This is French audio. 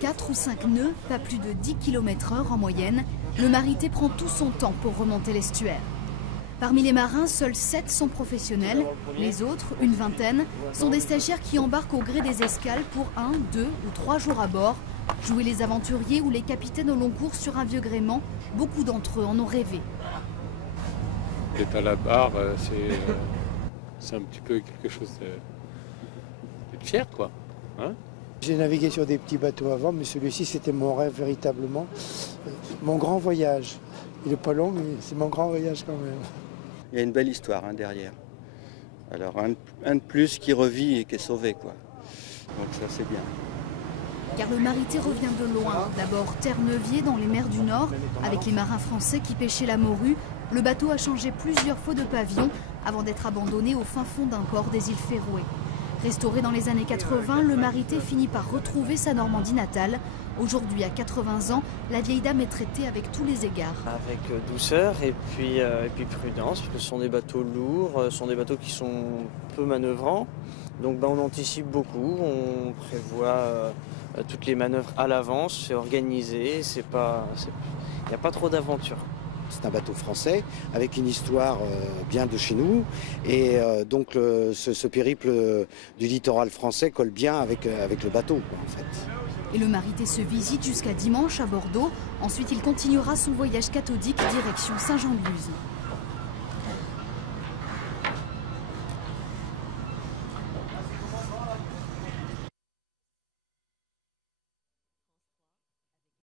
4 ou 5 nœuds, pas plus de 10 km/h en moyenne, le Marité prend tout son temps pour remonter l'estuaire. Parmi les marins, seuls 7 sont professionnels. Les autres, une vingtaine, sont des stagiaires qui embarquent au gré des escales pour 1, 2 ou 3 jours à bord. Jouer les aventuriers ou les capitaines au long cours sur un vieux gréement, beaucoup d'entre eux en ont rêvé. Être à la barre, c'est un petit peu quelque chose de fier, quoi. Hein? J'ai navigué sur des petits bateaux avant, mais celui-ci, c'était mon rêve véritablement. Mon grand voyage. Il n'est pas long, mais c'est mon grand voyage quand même. Il y a une belle histoire derrière. Alors un de plus qui revit et qui est sauvé, quoi. Donc ça, c'est bien. Car le Marité revient de loin. D'abord Terre-Neuvier dans les mers du Nord, avec les marins français qui pêchaient la morue. Le bateau a changé plusieurs fois de pavillon avant d'être abandonné au fin fond d'un port des îles Féroé. Restauré dans les années 80, le Marité finit par retrouver sa Normandie natale. Aujourd'hui, à 80 ans, la vieille dame est traitée avec tous les égards. Avec douceur et puis prudence, parce que ce sont des bateaux lourds, ce sont des bateaux qui sont peu manœuvrants. Donc on anticipe beaucoup, on prévoit toutes les manœuvres à l'avance, c'est organisé, il n'y a pas trop d'aventure. C'est un bateau français avec une histoire bien de chez nous et donc ce périple du littoral français colle bien avec le bateau, quoi, en fait. Et le Marité se visite jusqu'à dimanche à Bordeaux. Ensuite, il continuera son voyage cathodique direction Saint-Jean-de-Luz.